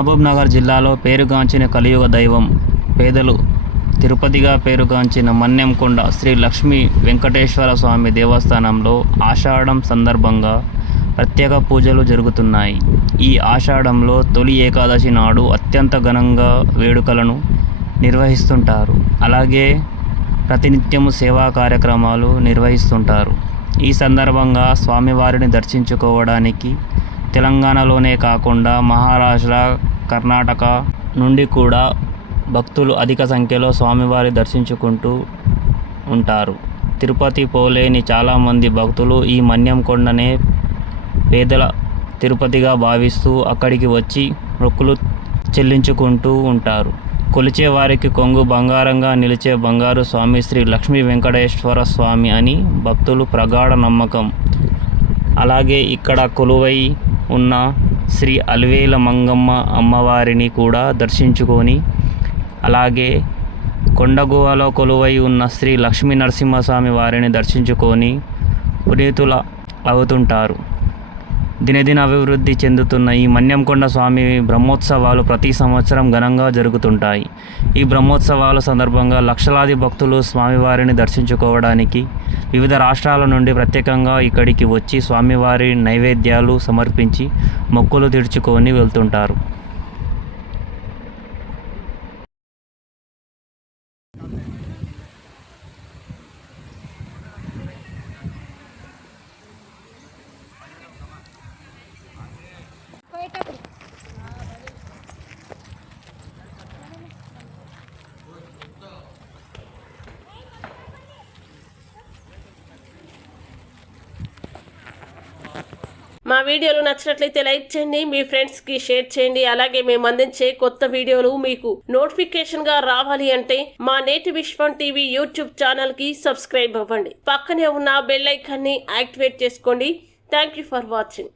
మహబూబ్నగర్ జిల్లాలో పేరుగాంచిన కలియుగ దైవం, పేదలు తిరుపతిగా పేరుగాంచిన మన్యంకొండ శ్రీ లక్ష్మీ వెంకటేశ్వర స్వామి దేవస్థానంలో ఆషాఢం సందర్భంగా ప్రత్యేక పూజలు జరుగుతున్నాయి. ఈ ఆషాఢంలో తొలి ఏకాదశి నాడు అత్యంత ఘనంగా వేడుకలను నిర్వహిస్తుంటారు. అలాగే ప్రతినిత్యము సేవా కార్యక్రమాలు నిర్వహిస్తుంటారు. ఈ సందర్భంగా స్వామివారిని దర్శించుకోవడానికి తెలంగాణలోనే కాకుండా మహారాష్ట్ర, కర్ణాటక నుండి కూడా భక్తులు అధిక సంఖ్యలో స్వామివారి దర్శించుకుంటూ ఉంటారు. తిరుపతి పోలేని చాలామంది భక్తులు ఈ మన్యంకొండనే పేదల తిరుపతిగా భావిస్తూ అక్కడికి వచ్చి మొక్కులు చెల్లించుకుంటూ ఉంటారు. కొలిచే వారికి కొంగు బంగారంగా నిలిచే బంగారు స్వామి శ్రీ లక్ష్మీ వెంకటేశ్వర స్వామి అని భక్తులు ప్రగాఢ నమ్మకం. అలాగే ఇక్కడ కొలువై ఉన్న శ్రీ అలివేల మంగమ్మ అమ్మవారిని కూడా దర్శించుకొని, అలాగే కొండగుహలో కొలువై ఉన్న శ్రీ లక్ష్మీ నరసింహస్వామి వారిని దర్శించుకొని పునీతుల అవుతుంటారు. దినదిన అభివృద్ధి చెందుతున్న ఈ మన్యంకొండ స్వామి బ్రహ్మోత్సవాలు ప్రతి సంవత్సరం ఘనంగా జరుగుతుంటాయి. ఈ బ్రహ్మోత్సవాల సందర్భంగా లక్షలాది భక్తులు స్వామివారిని దర్శించుకోవడానికి వివిధ రాష్ట్రాల నుండి ప్రత్యేకంగా ఇక్కడికి వచ్చి స్వామివారి నైవేద్యాలు సమర్పించి మొక్కులు తీర్చుకొని వెళ్తుంటారు. మా వీడియోలు నచ్చినట్లయితే లైక్ చేయండి, మీ ఫ్రెండ్స్కి షేర్ చేయండి. అలాగే మేము అందించే కొత్త వీడియోలు మీకు నోటిఫికేషన్గా రావాలి అంటే మా నేటి విశ్వం టీవీ యూట్యూబ్ ఛానల్కి సబ్స్క్రైబ్ అవ్వండి. పక్కనే ఉన్న బెల్ ఐకాన్ని యాక్టివేట్ చేసుకోండి. Thank you for watching.